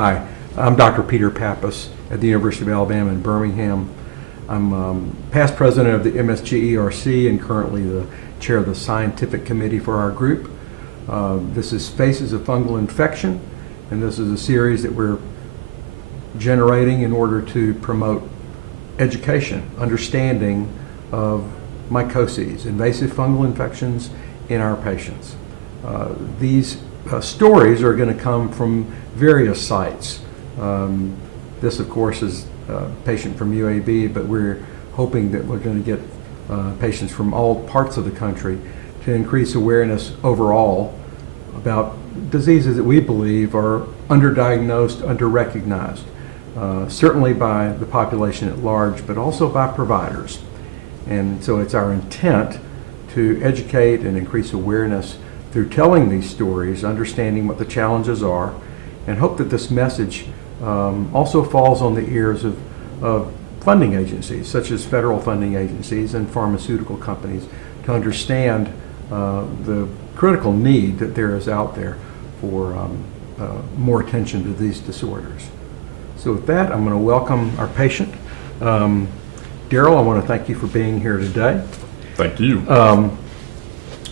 Hi, I'm Dr. Peter Pappas at the University of Alabama in Birmingham. I'm past president of the MSG-ERC and currently the chair of the scientific committee for our group. This is Faces of Fungal Infection, and this is a series that we're generating in order to promote education, understanding of mycoses, invasive fungal infections in our patients. These stories are going to come from various sites. This, of course, is a patient from UAB, but we're hoping that we're going to get patients from all parts of the country to increase awareness overall about diseases that we believe are underdiagnosed, underrecognized, certainly by the population at large, but also by providers. And so it's our intent to educate and increase awareness through telling these stories, understanding what the challenges are, and hope that this message also falls on the ears of funding agencies, such as federal funding agencies and pharmaceutical companies, to understand the critical need that there is out there for more attention to these disorders. So with that, I'm going to welcome our patient. Darrell, I want to thank you for being here today. Thank you.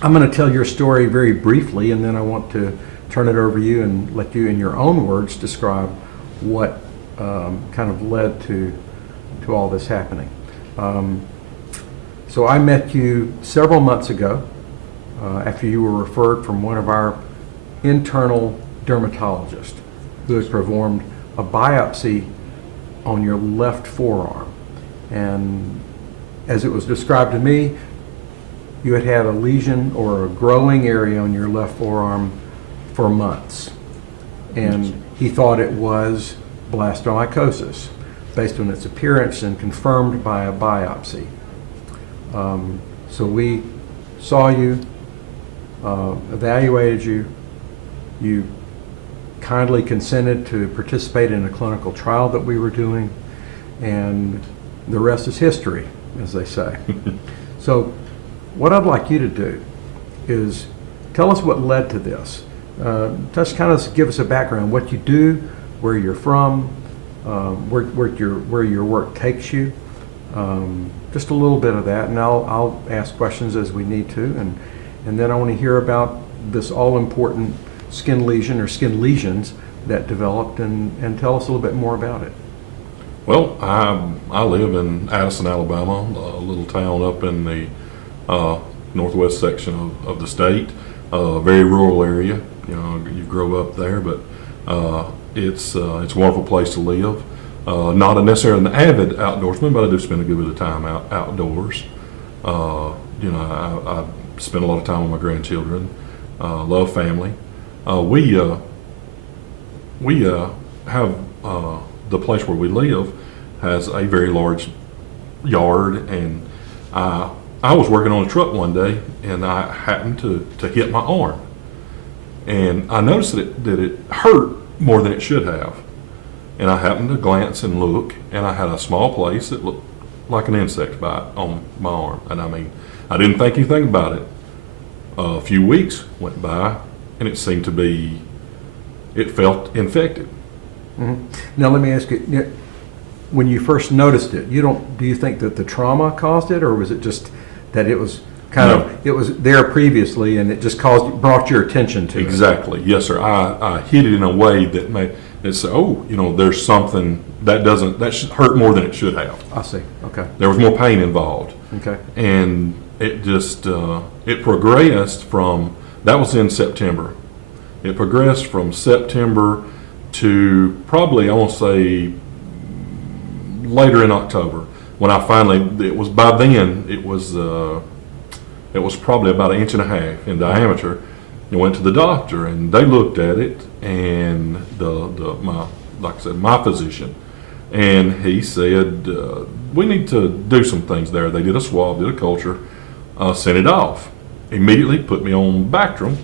I'm going to tell your story very briefly, and then I want to turn it over to you and let you, in your own words, describe what kind of led to all this happening. So I met you several months ago after you were referred from one of our internal dermatologists who had performed a biopsy on your left forearm. And as it was described to me, you had had a lesion or a growing area on your left forearm for months. And he thought it was blastomycosis based on its appearance and confirmed by a biopsy. So we saw you, evaluated you. You kindly consented to participate in a clinical trial that we were doing, and the rest is history, as they say. So what I'd like you to do is tell us what led to this. Just kind of give us a background, what you do, where you're from, where your work takes you. Just a little bit of that, and I'll ask questions as we need to, and then I want to hear about this all-important skin lesion or skin lesions that developed, and tell us a little bit more about it. Well, I live in Addison, Alabama, a little town up in the northwest section of the state, a very rural area. You know, you grow up there, but it's a wonderful place to live. Not necessarily an avid outdoorsman, but I do spend a good bit of time outdoors. You know, I spend a lot of time with my grandchildren. Love family. We have the place where we live has a very large yard, and I was working on a truck one day, and I happened to hit my arm, and I noticed that it hurt more than it should have, and I happened to glance and look, and I had a small place that looked like an insect bite on my arm, and I mean, I didn't think anything about it. A few weeks went by, and it seemed to be, it felt infected. Mm-hmm. Now let me ask you, when you first noticed it, do you think that the trauma caused it, or was it just that it was it was there previously and it just brought your attention to it? Exactly, yes sir. I hit it in a way that made it say, oh, you know, there's something that should hurt more than it should have. I see, okay. There was more pain involved. Okay. And it just, it progressed from, that was in September. It progressed from September to probably, I want to say, later in October, when I finally, by then, it was probably about 1.5 inches in diameter. I went to the doctor, and they looked at it, and like I said, my physician, and he said, we need to do some things there. They did a swab, did a culture, sent it off. Immediately put me on Bactrim,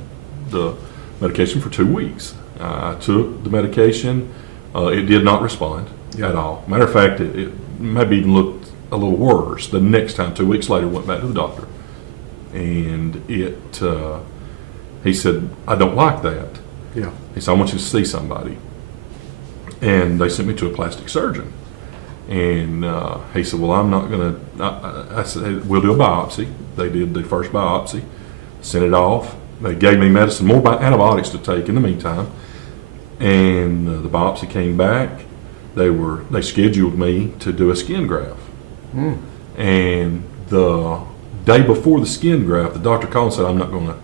the medication, for 2 weeks. I took the medication. It did not respond at all. Matter of fact, it maybe even looked a little worse. The next time, 2 weeks later, went back to the doctor, and he said, I don't like that. Yeah. He said, I want you to see somebody. And they sent me to a plastic surgeon. And he said, well, I'm not going to, I said, hey, we'll do a biopsy. They did the first biopsy, sent it off. They gave me medicine, more antibiotics to take in the meantime. And the biopsy came back. They scheduled me to do a skin graft. And the day before the skin graft, the doctor called and said, I'm not going to,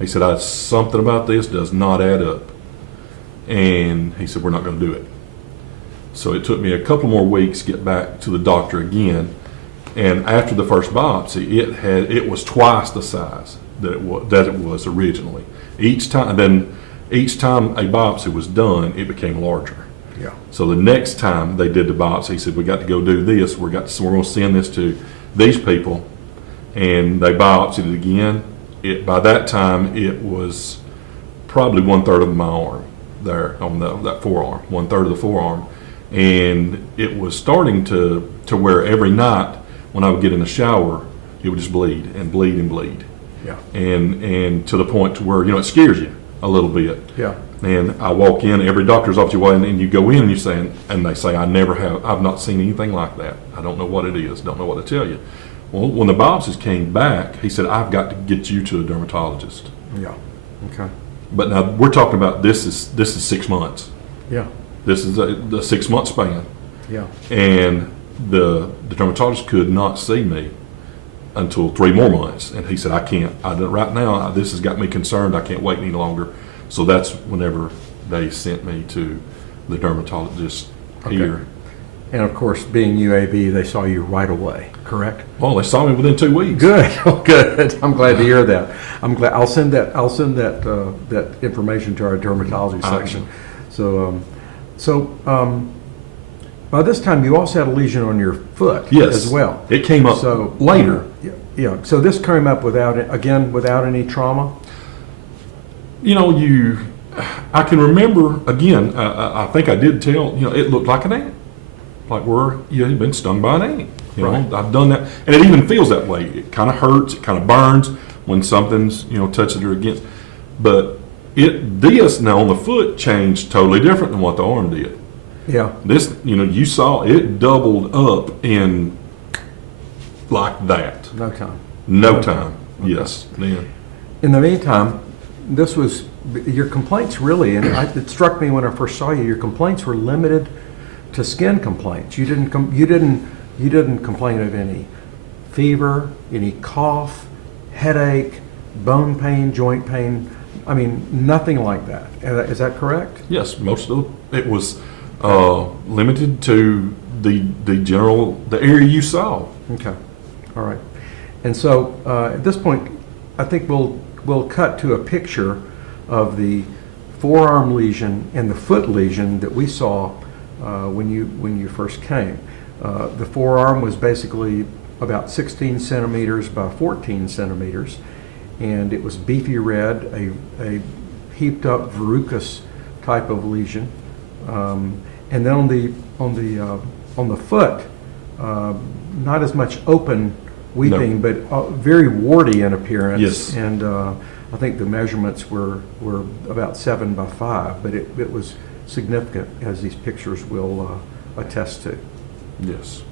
he said, something about this does not add up. And he said, we're not going to do it. So it took me a couple more weeks to get back to the doctor again. And after the first biopsy, it was twice the size that it was originally. Each time a biopsy was done, it became larger. Yeah. So the next time they did the biopsy, he said, we got to go do this. We're going to send this to these people. And they biopsied it again. By that time, it was probably 1/3 of my arm there on that forearm, 1/3 of the forearm. And it was starting to where every night when I would get in the shower, it would just bleed and bleed and bleed. Yeah. And to the point to where, it scares you a little bit. Yeah. And I walk in, every doctor's off your way, and you go in and they say, I've not seen anything like that. I don't know what it is, don't know what to tell you. Well, when the biopsies came back, he said, I've got to get you to a dermatologist. Yeah. Okay. But now we're talking about this is 6 months. Yeah. This is the 6 month span. Yeah. And the dermatologist could not see me until 3 more months. And he said, right now, this has got me concerned. I can't wait any longer. So that's whenever they sent me to the dermatologist here. And of course, being UAB, they saw you right away, correct? Well, they saw me within 2 weeks. Good. Oh, good. I'm glad to hear that. I'm glad. I'll send that information to our dermatology section. So by this time, you also had a lesion on your foot as well. It came up later. Yeah. So this came up without any trauma? I can remember, again, I think I did tell, it looked like an ant. Like where you've been stung by an ant. Right. I've done that. And it even feels that way. It kind of hurts, it kind of burns when something's, touches or against. But this now on the foot changed totally different than what the arm did. Yeah. This, you saw it doubled up in like that. No time. No time. Okay. Yes. Then. In the meantime, this was your complaints really, and it struck me when I first saw you. Your complaints were limited to skin complaints. You didn't complain of any fever, any cough, headache, bone pain, joint pain. I mean, nothing like that. Is that correct? Yes, most of it was limited to the area you saw. Okay, all right. And so at this point, I think we'll cut to a picture of the forearm lesion and the foot lesion that we saw when you first came. The forearm was basically about 16 centimeters by 14 centimeters, and it was beefy red, a heaped up verrucous type of lesion. And then on the foot, not as much open weeping, but very warty in appearance. Yes. And I think the measurements were about 7 by 5, but it was significant, as these pictures will attest to. Yes.